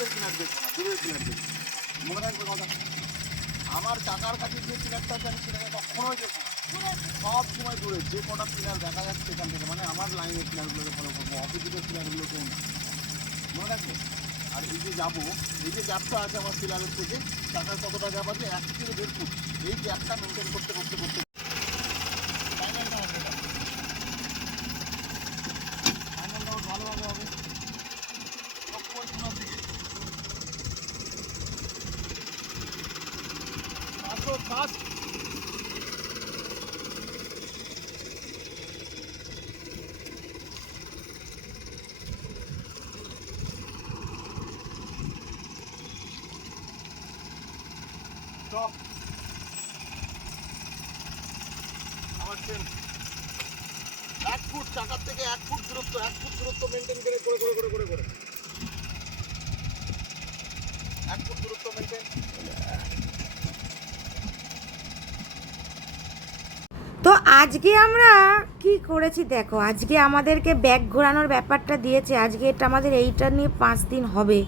কাছের পিলার দেখব না মনে রাখবে কথা আমার কাকার কাছে যে পিলারটা আছে আমি সেটাকে কখনোই দেখব সব সময় দূরে যে কটা পিলার দেখা যাচ্ছে এখান থেকে মানে আমার লাইনের পিলারগুলোকে ফলো করব অপোজিটের পিলারগুলোকেও না মনে রাখবে আর এই যে যাব এই যে গ্যাপটা আছে আমার পিলারের থেকে টাকার কতটা গ্যাপ আছে এক থেকে দেড় ফুট এই গ্যাপটা মেনটেন করতে করতে করতে ফাইনালটা হবে এটা ফাইনালটা ভালোভাবে হবে সবসময় শোনার দিকে আসো ফাস্ট স্টপ আমার ট্রেন এক ফুট চাকার থেকে এক ফুট দূরত্ব এক ফুট দূরত্ব মেনটেন করে করে করে করে করে করে এক ফুট দূরত্ব মেনটেন তো আজকে আমরা কি করেছি দেখো, আজকে আমাদেরকে ব্যাগ ঘোরানোর ব্যাপারটা দিয়েছে, আজকে এটা আমাদের এইটা নিয়ে পাঁচ দিন হবে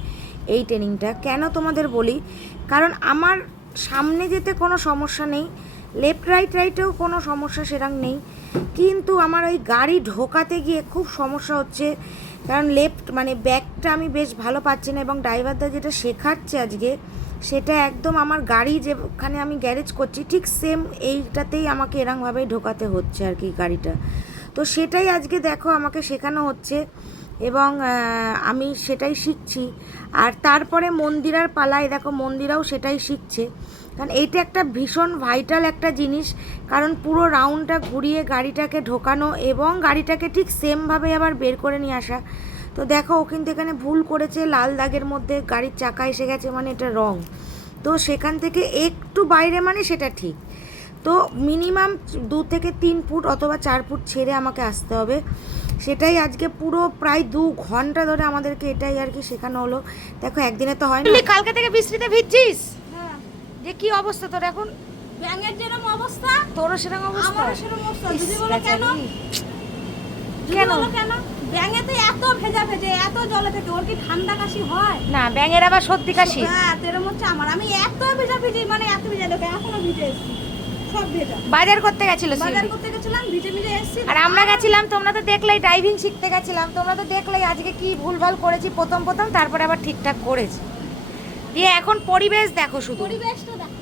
এই ট্রেনিংটা। কেন তোমাদের বলি? কারণ আমার সামনে যেতে কোনো সমস্যা নেই লেফট রাইট রাইটেও কোনো সমস্যা সেরকম নেই, কিন্তু আমার ওই গাড়ি ঢোকাতে গিয়ে খুব সমস্যা হচ্ছে, কারণ লেফট মানে ব্যাগটা আমি বেশ ভালো পাচ্ছি না এবং ড্রাইভারদা যেটা শেখাচ্ছে আজকে সেটা একদম আমার গাড়ি যেখানে আমি গ্যারেজ করছি, ঠিক সেম এইটাতেই আমাকে এরমভাবেই ঢোকাতে হচ্ছে আর কি গাড়িটা। তো সেটাই আজকে দেখো আমাকে শেখানো হচ্ছে এবং আমি সেটাই শিখছি। আর তারপরে মন্দিরার পালায় দেখো মন্দিরাও সেটাই শিখছে। কারণ এইটা একটা ভীষণ ভাইটাল একটা জিনিস, কারণ পুরো রাউন্ডটা ঘুরিয়ে গাড়িটাকে ঢোকানো এবং গাড়িটাকে ঠিক সেমভাবে আবার বের করে নিয়ে আসা। তো দেখো ও কিন্তু এখানে ভুল করেছে। লাল দাগের মধ্যে গাড়ির চাকা এসে গেছে মানে এটা রং। তো সেখান থেকে একটু বাইরে মানে সেটা ঠিক। তো মিনিমাম দু থেকে তিন ফুট অথবা চার ফুট ছেড়ে আমাকে আসতে হবে। সেটাই আজকে পুরো প্রায় দু ঘণ্টা ধরে আমাদেরকে এটাই আর কি শেখানো হলো। দেখো একদিনে তো হয় না। কালকে থেকে বৃষ্টিতে ভিজছিস? হ্যাঁ। যে কি অবস্থা তোর এখন? ব্যাঙের যেরকম অবস্থা তোরও সেরকম অবস্থা? আমারও সেরকম অবস্থা। দিদি বলো কেন? কেন? কেন? ব্যাঙেতে এত ভেজা ভেজে এত জলে থেকে ওর কি ঠান্ডা কাশি হয়? না ব্যাঙের আবার সর্দি কাশি। হ্যাঁ তেরম হচ্ছে আমার। আমি এত ভেজা ভিজি মানে এত ভেজা দেখো এখনও ভিজে এসেছি। সব ভেজা। বাজার করতে গেছিল বাজার করতে গেছিলাম ভিজে ভিজে এসেছি। আর আমরা গেছিলাম তোমরা তো দেখলেই ড্রাইভিং শিখতে গেছিলাম তোমরা তো দেখলেই আজকে কি ভুলভাল করেছি প্রথম প্রথম তারপরে আবার ঠিকঠাক করেছি। দিয়ে এখন পরিবেশ দেখো শুধু। পরিবেশটা দেখো।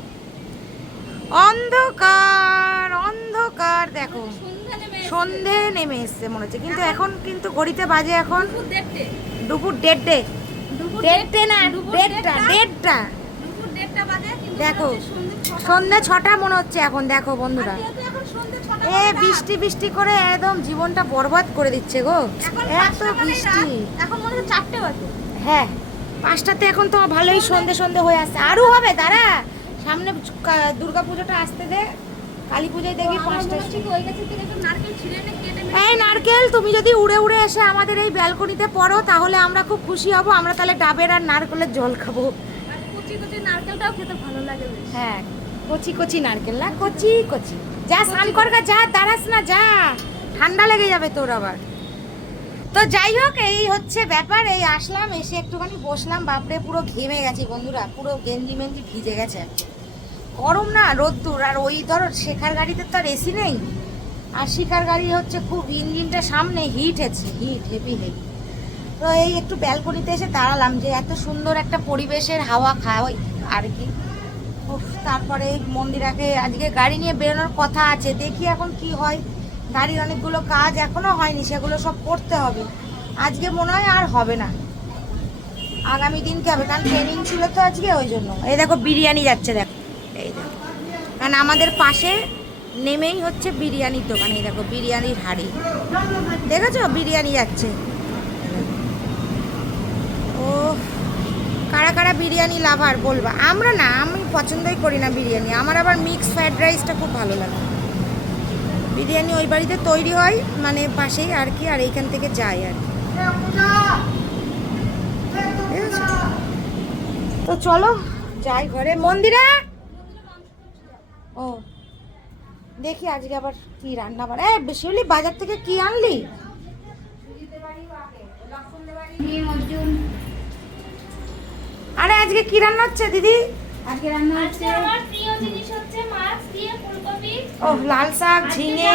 অন্ধকার অন্ধকার দেখো সন্ধ্যা নেমে এসেছে। সন্ধে নেমে এসছে মনে হচ্ছে। কিন্তু এখন কিন্তু ঘড়িতে বাজে এখন দুপুর দেড়টে। না দেড়টা দেখো। সন্ধে ছটা। মনে হচ্ছে এখন দেখো বন্ধুরা। এ বৃষ্টি বৃষ্টি করে একদম জীবনটা বরবাদ করে দিচ্ছে গো। এত বৃষ্টি। এখন মনে হচ্ছে চারটে বাজে। হ্যাঁ পাঁচটাতে এখন তো ভালোই সন্ধে। সন্ধে হয়ে আসছে। আরও হবে দাঁড়া। সামনে দুর্গা পুজোটা আসতে দে। কালী পুজোয় দেখি পাঁচটা এই নারকেল তুমি যদি উড়ে উড়ে এসে আমাদের এই ব্যালকনিতে পড়ো তাহলে আমরা খুব খুশি হব। আমরা তাহলে ডাবের আর নারকেলের জল খাব। আর কুচি কুচি নারকেলটাও খেতে ভালো লাগে হ্যাঁ কচি কচি নারকেল না? কচি কচি। যা স্নান কর গা, যা দাঁড়াস না যা। ঠান্ডা লেগে যাবে তোর আবার। তো যাই হোক এই হচ্ছে ব্যাপার এই আসলাম এসে একটুখানি বসলাম। বাপরে পুরো ঘেমে গেছি বন্ধুরা পুরো গেঞ্জি মেঞ্জি ভিজে গেছে। গরম না, রোদ্দুর। আর ওই ধরো শেখার গাড়িতে তো আর এসি নেই। আর শিখার গাড়ি হচ্ছে খুব ইঞ্জিনটা সামনে হিট আছে হিট হেভি হেভি তো এই একটু ব্যালকনিতে এসে দাঁড়ালাম যে এত সুন্দর একটা পরিবেশের হাওয়া খাওয়াই আর কি। তারপরে মন্দিরাকে আজকে গাড়ি নিয়ে বেরোনোর কথা আছে। দেখি এখন কি হয়। গাড়ির অনেকগুলো কাজ এখনও হয়নি, সেগুলো সব করতে হবে। আজকে মনে হয় আর হবে না। আগামী দিন দিনকে হবে, কারণ ট্রেনিং ছিল তো আজকে, ওই জন্য। এই দেখো, বিরিয়ানি যাচ্ছে, দেখো। কারণ আমাদের পাশে নেমেই হচ্ছে বিরিয়ানির দোকান। এই দেখো বিরিয়ানির হাড়ি। দেখেছ? বিরিয়ানি যাচ্ছে। ও কারা কারা বিরিয়ানি লাভার বলবা? আমরা না আমি পছন্দই করি না বিরিয়ানি। আমার আবার মিক্স ফ্রাইড রাইসটা খুব ভালো লাগে। বিরিয়ানি ওই বাড়িতে তৈরি হয় মানে পাশেই আর কি আর এইখান থেকে যায় আর কি। তো চলো যাই ঘরে। মন্দিরা! ও। দেখি আজকে আবার কি রান্না বাড়া। এ শিউলি বাজার থেকে কি আনলি? আরে আজকে কি রান্না হচ্ছে দিদি? আজকে রান্না আজকে আমার প্রিয় জিনিস হচ্ছে মাছ দিয়ে ফুলকপি। ও লাল শাক ঝিঙে।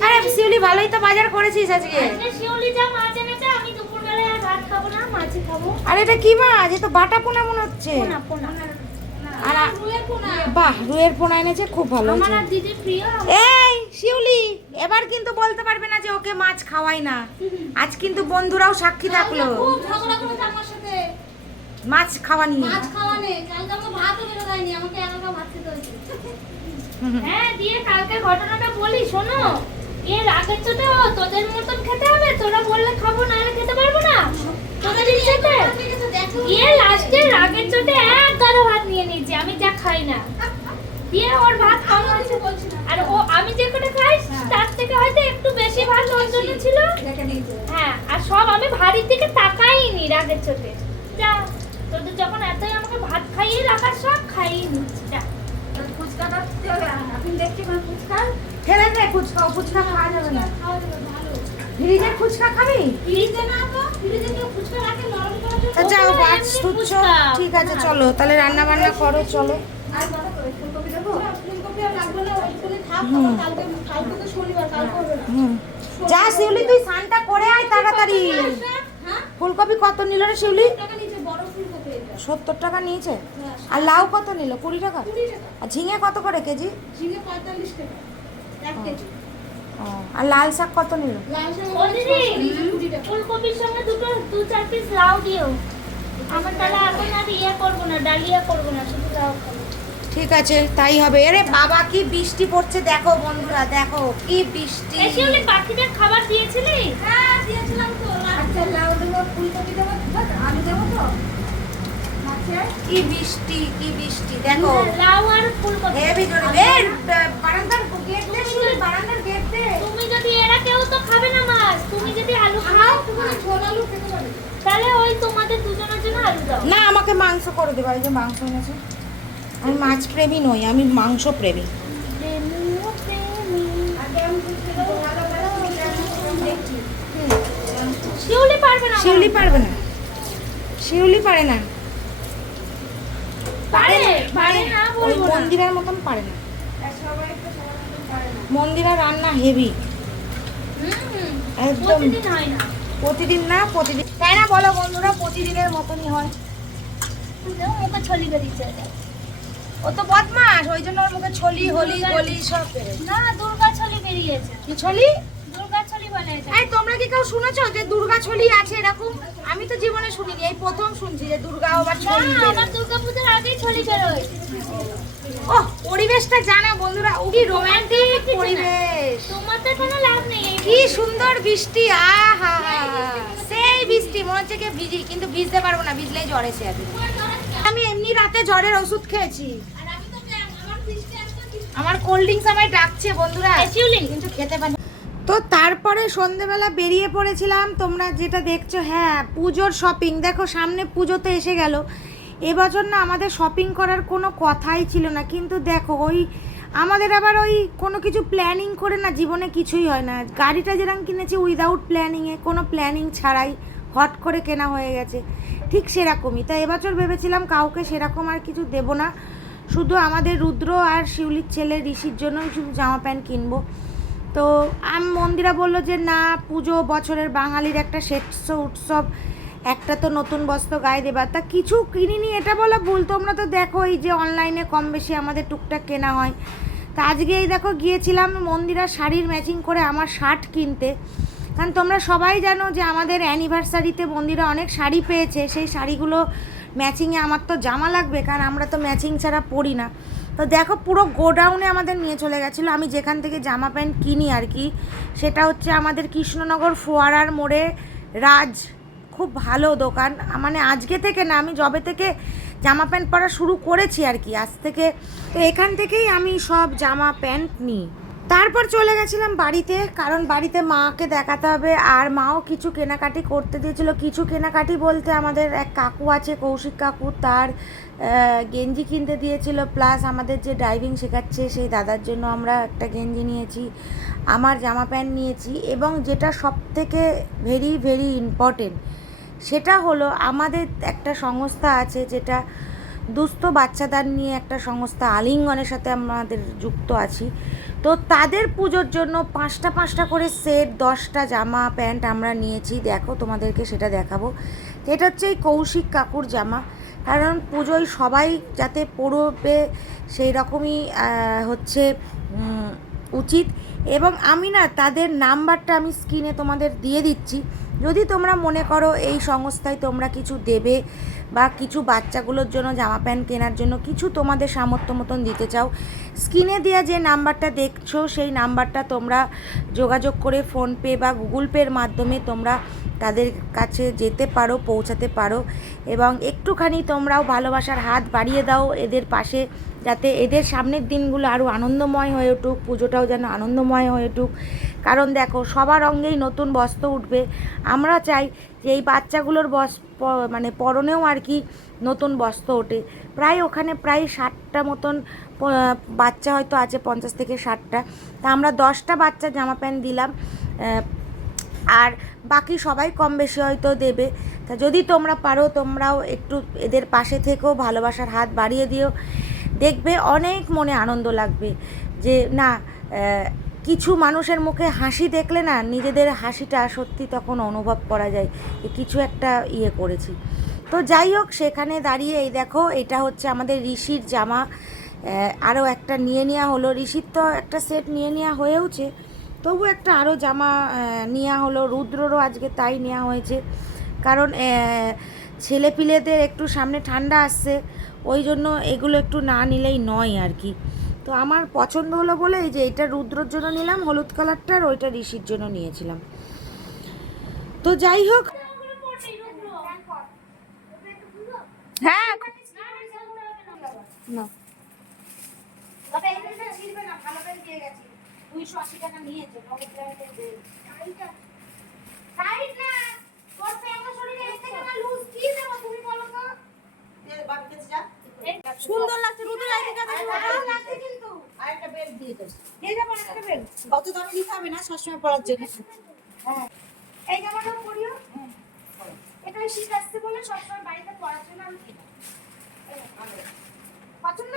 আরে শিউলি- শিউলি ভালোই তো বাজার করেছিস আজকে। আজকে শিউলি যা মাছ এনেছে আমি দুপুরবেলায় আর ভাত খাব না মাছই খাব। আর এটা কি মাছ? এ তো বাটা পোনা মনে হচ্ছে। পোনা পোনা। আর বাহ রুয়ের পোনা এনেছে খুব ভালো আমার এই শিউলি এবার কিন্তু বলতে পারবে না যে ওকে মাছ খাওয়াই না। আজ কিন্তু বন্ধুরাও সাক্ষী থাকল। আমার মাছ খাওয়া নিয়ে। মাছ খাওয়া নেই কালকে আমাকে ভাতও বেরো দেয়নি আমাকে একা ভাত খেতে হয়েছে। হ্যাঁ দিয়ে কালকে ঘটনাটা বলি শোনো। এর আগের ও তোদের মতন খেতে হবে তোরা বললে খাব না খেতে পারব না। তোদের ইচ্ছেতে। দিয়ে লাস্টে রাগের চোটে এক গাদা ভাত নিয়ে নিয়েছি আমি যা খাই না। দিয়ে ওর ভাত কম হয়েছে। আর ও আমি যে কটা খাই তার থেকে হয়তো একটু বেশি ভাত ওর জন্য ছিল। হ্যাঁ আর সব আমি ভারীর দিকে তাকাইনি রাগের চোটে। যা তোদের যখন এতই আমাকে ভাত খাইয়ে রাখার সব খাইয়ে নিচ্ছি যা ফুচকাটা আপনি দেখছি মানে ফুচকা? ফেলে দে ফুচকা ও ফুচকা খাওয়া যাবে না। খাওয়া ফ্রিজের ফুচকা খাবি? ফ্রিজে না তো ফ্রিজে ফুচকা এমনি তুচ্ছ ঠিক আছে, চলো, তাহলে রান্না বান্না করো, চলো। যা, শিউলি, তুই স্নানটা করে আয় তাড়াতাড়ি। ফুলকপি কত নিল রে, শিউলি? সত্তর টাকা নিয়েছে? আর লাউ কত নিল? কুড়ি টাকা? আর ঝিঙে কত করে কেজি? আর লাল শাক কত নিল? ফুলকপির সঙ্গে দুটো দু চার পিস লাউ দিও। আমার তাহলে এখন আর ইয়ে করব না ডালিয়া করব না শুধু লাউ ঠিক আছে তাই হবে। আরে বাবা কি বৃষ্টি পড়ছে দেখো বন্ধুরা দেখো কি বৃষ্টি। এসে পাখিদের খাবার দিয়েছিলি? হ্যাঁ দিয়েছিলাম তো। আচ্ছা লাউ দেবো ফুলকপি দেবো আলু দেবো তো। আচ্ছা কি বৃষ্টি কি বৃষ্টি দেখো। লাউ আর ফুলকপি। হেভি জোরে বের বারান্দার গেট দে শিউলি, বারান্দার গেট দে। তুমি যদি এরা কেউ তো খাবে না মাছ তুমি যদি আলু খাও। তুমি ঝোল আলু খেতে পারে। তাহলে ওই তোমাদের দুজনের জন্য আলু দাও। না আমাকে মাংস করে দেবে এই যে মাংস এনেছে। আমি মাছ প্রেমী নই আমি মাংস প্রেমী শিউলি পারবে না শিউলি পারবে না। শিউলি পারে না। পারে পারে না বলব মন্দিরের মতন পারে না। মন্দিরা রান্না হেভি। একদম। হয় না। প্রতিদিন না প্রতিদিন। তাই না বলো বন্ধুরা প্রতিদিনের মতনই হয়। মুখে ছলি বেরিয়েছে ও তো বদমাস ওই জন্য ওর মুখে ছলি হলি গলি সব বেরোয়। না দুর্গা ছলি বেরিয়েছে। কি ছলি বলে এটা এই তোমরা কি কেউ শুনেছো যে দুর্গা ছলি আছে এরকম? আমি তো জীবনে শুনিনি এই প্রথম শুনছি যে দুর্গা আবার ছলি আমার দুর্গা পুজোর আগেই ছলি বেরোয়। ও পরিবেশটা জানা বন্ধুরা ও কি রোমান্টিক পরিবেশ? তোমাদের কোনো লাভ নেই কি সুন্দর বৃষ্টি আহা সেই বৃষ্টি মনে হচ্ছে কি ভিজি কিন্তু ভিজতে পারব না ভিজলেই জ্বর এসে যাবে। আমি এমনি রাতে জ্বরের ওষুধ খেয়েছি। আমার কোল্ড ড্রিঙ্কস আমায় ডাকছে বন্ধুরা। কিন্তু খেতে পারি তো তারপরে সন্ধেবেলা বেরিয়ে পড়েছিলাম। তোমরা যেটা দেখছ হ্যাঁ পুজোর শপিং দেখো, সামনে পুজো তো এসে গেল। এবছর না আমাদের শপিং করার কোনো কথাই ছিল না। কিন্তু দেখো, ওই আমাদের আবার ওই কোনো কিছু প্ল্যানিং করে না জীবনে কিছুই হয় না। গাড়িটা যেরকম কিনেছি উইদাউট প্ল্যানিংয়ে কোনো প্ল্যানিং ছাড়াই হট করে কেনা হয়ে গেছে। ঠিক সেরকমই। তা এবছর ভেবেছিলাম কাউকে সেরকম আর কিছু দেবো না। শুধু আমাদের রুদ্র আর শিউলির ছেলে ঋষির জন্য শুধু জামা প্যান্ট কিনবো। তো আমি মন্দিরা বলল যে, না, পুজো বছরের বাঙালির একটা শ্রেষ্ঠ উৎসব, একটা তো নতুন বস্ত্র গায়ে দেবার। তা কিছু কিনিনি, এটা বলা ভুল। তোমরা তো দেখো, এই যে অনলাইনে কম বেশি আমাদের টুকটাক কেনা হয়। তা আজকে এই দেখো, গিয়েছিলাম মন্দিরা শাড়ির ম্যাচিং করে আমার শার্ট কিনতে। কারণ তোমরা সবাই জানো যে, আমাদের অ্যানিভার্সারিতে মন্দিরা অনেক শাড়ি পেয়েছে। সেই শাড়িগুলো ম্যাচিংয়ে আমার তো জামা লাগবে, কারণ আমরা তো ম্যাচিং ছাড়া পরি না। তো দেখো, পুরো গোডাউনে আমাদের নিয়ে চলে গেছিল। আমি যেখান থেকে জামা প্যান্ট কিনি আর কি, সেটা হচ্ছে আমাদের কৃষ্ণনগর ফোয়ারার মোড়ে রাজ। খুব ভালো দোকান। মানে আজকে থেকে না, আমি জবে থেকে জামা প্যান্ট পরা শুরু করেছি আর কি, আজ থেকে। তো এখান থেকেই আমি সব জামা প্যান্ট নিই। তারপর চলে গেছিলাম বাড়িতে, কারণ বাড়িতে মাকে দেখাতে হবে, আর মাও কিছু কেনাকাটি করতে দিয়েছিল। কিছু কেনাকাটি বলতে আমাদের এক কাকু আছে, কৌশিক কাকু, তার গেঞ্জি কিনতে দিয়েছিল প্লাস আমাদের যে ড্রাইভিং শেখাচ্ছে, সেই দাদার জন্য আমরা একটা গেঞ্জি নিয়েছি, আমার জামা প্যান্ট নিয়েছি, এবং যেটা সব থেকে ভেরি ভেরি ইম্পর্টেন্ট সেটা হলো আমাদের একটা সংস্থা আছে, যেটা দুস্থ বাচ্চাদের নিয়ে একটা সংস্থা, আলিঙ্গনের সাথে আমাদের যুক্ত আছি। তো তাদের পুজোর জন্য পাঁচটা পাঁচটা করে সেট, দশটা জামা, প্যান্ট আমরা নিয়েছি। দেখো তোমাদেরকে সেটা দেখাবো। এটা হচ্ছে এই কৌশিক কাকুর জামা। কারণ পুজোয় সবাই যাতে পড়বে সেই রকমই হচ্ছে উচিত। এবং আমি না, তাদের নাম্বারটা আমি স্ক্রিনে তোমাদের দিয়ে দিচ্ছি। যদি তোমরা মনে করো এই সংস্থায় তোমরা কিছু দেবে বা কিছু বাচ্চাগুলোর জন্য জামা প্যান্ট কেনার জন্য কিছু তোমাদের সামর্থ্য মতন দিতে চাও, স্ক্রিনে দেওয়া যে নাম্বারটা দেখছ, সেই নাম্বারটা তোমরা যোগাযোগ করে ফোনপে বা গুগল পের মাধ্যমে তোমরা তাদের কাছে যেতে পারো, পৌঁছাতে পারো এবং একটুখানি তোমরাও ভালোবাসার হাত বাড়িয়ে দাও এদের পাশে যাতে এদের সামনের দিনগুলো আরও আনন্দময় হয়ে উঠুক, পুজোটাও যেন আনন্দময় হয়ে উঠুক। কারণ দেখো, সবার অঙ্গেই নতুন বস্ত্র উঠবে। আমরা চাই যে এই বাচ্চাগুলোর বস মানে পরনেও আর কি নতুন বস্ত্র ওঠে। প্রায় ওখানে প্রায় ষাটটা মতন বাচ্চা হয়তো আছে, পঞ্চাশ থেকে ষাটটা। তা আমরা দশটা বাচ্চা জামা প্যান্ট দিলাম আর বাকি সবাই কম বেশি হয়তো দেবে। তা যদি তোমরা পারো, তোমরাও একটু এদের পাশে থেকেও ভালোবাসার হাত বাড়িয়ে দিও। দেখবে অনেক মনে আনন্দ লাগবে যে, না কিছু মানুষের মুখে হাসি দেখলে না নিজেদের হাসিটা সত্যি তখন অনুভব করা যায়। যে কিছু একটা ইয়ে করেছি। তো যাই হোক, সেখানে দাঁড়িয়ে এই দেখো, এটা হচ্ছে আমাদের ঋষির জামা। আরও একটা নিয়ে নেওয়া হলো। ঋষির তো একটা সেট নিয়ে নেওয়া হয়েওছে। তবু একটা আরও জামা নেওয়া হলো। রুদ্ররও আজকে তাই নেওয়া হয়েছে। কারণ ছেলেপিলেদের একটু সামনে ঠান্ডা আসছে। ওই জন্য এগুলো একটু না নিলেই নয় আর কি। তো আমার পছন্দ হলো বলে এই যে এটা রুদ্রর জন্য নিলাম, হলুদ কালারটা আর ওইটা ঋষির জন্য নিয়েছিলাম। তো যাই হোক। হ্যাঁ। না। না সুন্দর লাগছে আইতে কাছে ভালো লাগছে কিন্তু। আরেকটা বেল দিয়ে দাও দিয়ে দাও আরেকটা বেল কত দামে নিতে হবে না, সবসময় পড়ার জন্য। হ্যাঁ। এই জামাটা পরিও এটা শীত আসছে বলে সবসময় বাড়িতে পরার জন্য আমি কিনি এই নাও। পছন্দ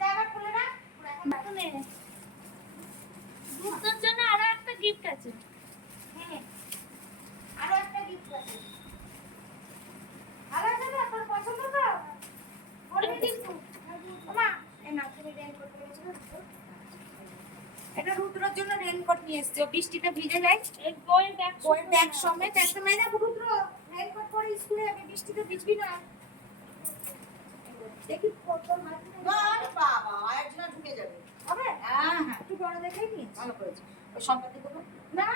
জায়গা খুলে রাখ এখন তো নে। দুধের জন্য আরও একটা গিফট আছে হ্যাঁ আরও একটা গিফট আছে ভালো আছে না তোর পছন্দ তো বলবি কিন্তু মা এই না তুমি রেনকোট পরেছো না এটা রুদ্রর জন্য বৃষ্টিতে ভিজে যায় বইয়ের ব্যাগ ওই ব্যাগ সমেত একটা মেয়ে না রুদ্র রেনকোট পরে স্কুলে যাবে বৃষ্টিতে ভিজবি না। দেখি কত মাছ বাবা একজন ঢুকে যাবে। হবে হ্যাঁ হ্যাঁ। একটু বড় দেখেই নিয়েছি। ভালো করেছে। ওই সম্পাদি করব না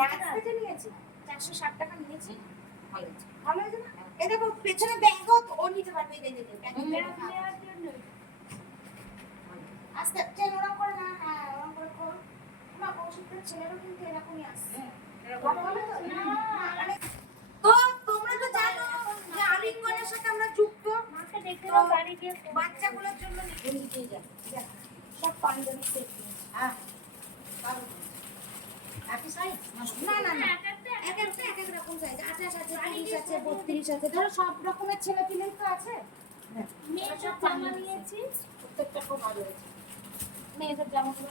রাজ থেকে নিয়েছি। চারশো ষাট টাকা নিয়েছি। ভালো হয়েছে। ভালো হয়েছে না? এ দেখো পেছনে ব্যাগও ও নিতে পারবে এই দেখে ব্যাগ। নেওয়ার জন্য আস্তে ট্রেন ওরকম করে না হ্যাঁ তোমরা তো জানো যে সাথে আমরা যুক্ত বাচ্চাগুলোর জন্য নিয়ে সব না না না এক একটা এক এক রকম সাইজ আছে। তিরিশ আছে বত্রিশ আছে ধরো সব রকমের ছেলে পিলেই তো আছে সব জামা নিয়েছি প্রত্যেকটা খুব ভালো হয়েছে মেয়েদের জামাগুলো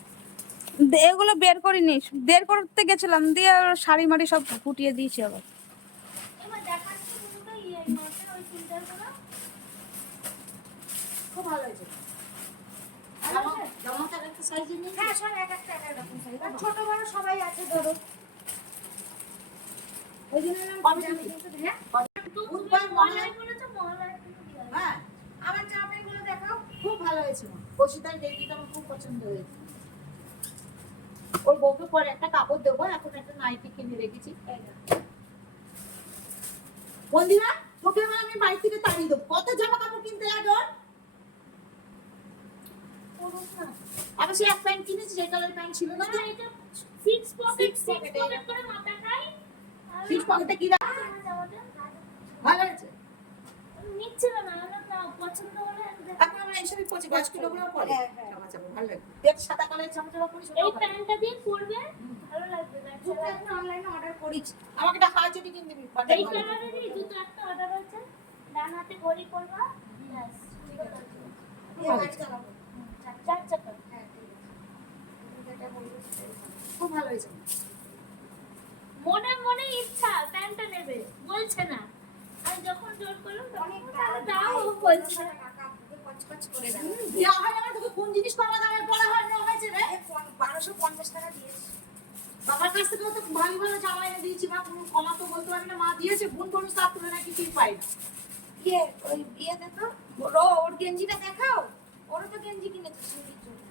এগুলো বের করিনি। বের করতে গেছিলাম, দিয়ে শাড়ি মাড়ি সব ফুটিয়ে দিয়েছি আবার। হ্যাঁ খুব ভালো হয়েছে। মা ডেলিটা আমার খুব পছন্দ হয়েছে। ওর বউকে পরে একটা কাপড় দেবো এখন একটা নাইটি কিনে রেখেছি। বন্দিরা ওকে এবার আমি বাড়ি থেকে তাড়িয়ে দেবো। কত জামা কাপড় কিনতে লাগে ওর আবার সে এক প্যান্ট কিনেছি যে কালার প্যান্ট ছিল না? এটা Six six pocket, pocket করে মাথা খাই। সিক্স পকেটে কি রাখ- ভালো নিচ্ছিল না, না পছন্দ হলে এখন আমরা এইসবই পড়ছি গাছ কিলোগুলো পরে হ্যাঁ, হ্যাঁ। জামা চাপা ভালো লাগে দেখ সাদা কালারের জামা চাপা পরিস এই প্যান্টটা দিয়ে পরবে, ভালো লাগবে জুতো ব্যাগটা। অনলাইনে অর্ডার করেছি আমাকে একটা হাওয়াই চটি কিনে দিবি এই কালারেরই জুতো একটা order হয়েছে। ডান হাতে ঘড়ি পরবা, ব্যাস, ঠিক আছে। গাড়ি চালাবো। চার- চাকা। হ্যাঁ। খুব ভালো হয়েছে মনে মনে ইচ্ছা প্যান্টটা নেবে বলছে না আমি যখন জোর করলাম তখন তাহলে দাও বলছে। দেওয়া হয় আমার তোকে কোন জিনিস কমা দামে পড়া হয় না হয়েছে রে? বারোশো পঞ্চাশ টাকা দিয়েছি। বাবার কাছ থেকে তো ভালো ভালো জামা এনে দিয়েছি মা কোনো কমা তো বলতে পারি না। মা দিয়েছে বোন বলুন তার তুলে না কিছুই পাই? না ওই ইয়েতে তো? ওর গেঞ্জিটা দেখাও। ওরও তো গেঞ্জি কিনেছে শিউলির জন্য।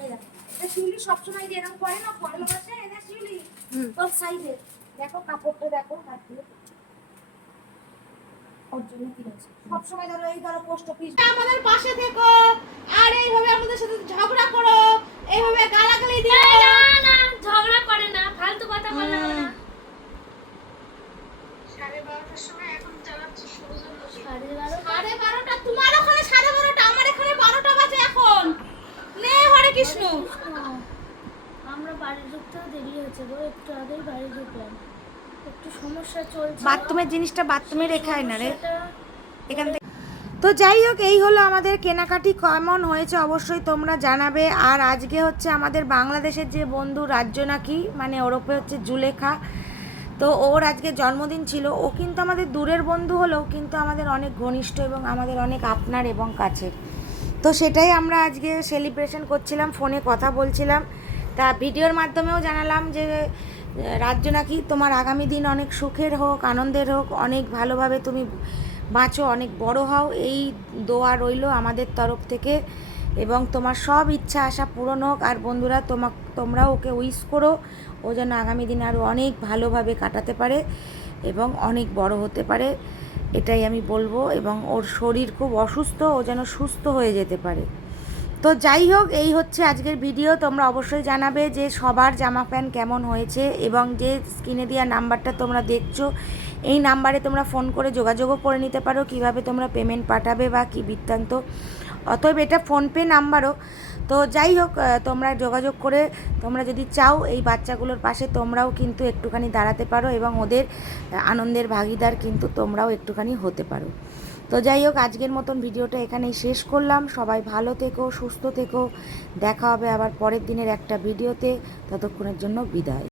এই দেখো এটা শিউলি সবসময় যে এরকম পরে না? পরলো বসে এটা শিউলি তোর সাইজের দেখো কাপড়টা দেখো হাত দিয়ে। ওর জন্য কিনেছি সবসময় ধরো এই ধরো পোস্ট অফিস আমাদের পাশে থেকো। আর এইভাবে আমাদের সাথে ঝগড়া করো। এইভাবে গালাগালি দিও। না না ঝগড়া করে না। ফালতু কথা বলে না। সাড়ে বারোটার সময় এখন চালাচ্ছি সৌজন্য সাড়ে বারো সাড়ে বারোটা? তোমার ওখানে সাড়ে বারোটা? আমার এখানে বারোটা বাজে এখন। নে হরে কৃষ্ণ। আমরা বাড়ি ঢুকতেও দেরি হয়েছে গো। একটু আগেই বাড়ি ঢুকলাম। একটু সমস্যা চলছে। বাথরুমের জিনিসটা বাথরুমে রেখে না রে। এখান থেকে তো যাই হোক এই হলো আমাদের কেনাকাটি কেমন হয়েছে অবশ্যই তোমরা জানাবে। আর আজকে হচ্ছে আমাদের বাংলাদেশের যে বন্ধু রাজ্য নাকি মানে ওরপে হচ্ছে জুলেখা। তো ওর আজকে জন্মদিন ছিল। ও কিন্তু আমাদের দূরের বন্ধু হলেও কিন্তু আমাদের অনেক ঘনিষ্ঠ এবং আমাদের অনেক আপনার এবং কাছের। তো সেটাই আমরা আজকে সেলিব্রেশন করছিলাম ফোনে কথা বলছিলাম। তা ভিডিওর মাধ্যমেও জানালাম যে রাজ্য নাকি তোমার আগামী দিন অনেক সুখের হোক, আনন্দের হোক, অনেক ভালোভাবে তুমি বাঁচো, অনেক বড় হও, এই দোয়া রইল আমাদের তরফ থেকে। এবং তোমার সব ইচ্ছা আশা পূরণ হোক, আর বন্ধুরা তোমা, তোমরাও ওকে উইশ করো, ও যেন আগামী দিন আরও অনেক ভালোভাবে কাটাতে পারে এবং অনেক বড় হতে পারে, এটাই আমি বলব। এবং ওর শরীর খুব অসুস্থ, ও যেন সুস্থ হয়ে যেতে পারে। তো যাই হোক, এই হচ্ছে আজকের ভিডিও তোমরা অবশ্যই জানাবে যে সবার জামা প্যান্ট কেমন হয়েছে এবং যে স্ক্রিনে দেওয়া নাম্বারটা তোমরা দেখছ, এই নাম্বারে তোমরা ফোন করে যোগাযোগও করে নিতে পারো, কীভাবে তোমরা পেমেন্ট পাঠাবে বা কী বৃত্তান্ত। অতএব এটা ফোনপে নাম্বারও। তো যাই হোক তোমরা যোগাযোগ করে, তোমরা যদি চাও, এই বাচ্চাগুলোর পাশে তোমরাও কিন্তু একটুখানি দাঁড়াতে পারো এবং ওদের, আনন্দের ভাগিদার কিন্তু তোমরাও একটুখানি হতে পারো। তো যাই হোক, আজকের মতন ভিডিওটা এখানেই শেষ করলাম। সবাই ভালো থেকো, সুস্থ থেকো। দেখা হবে আবার পরের দিনের একটা ভিডিওতে। ততক্ষণের জন্য বিদায়।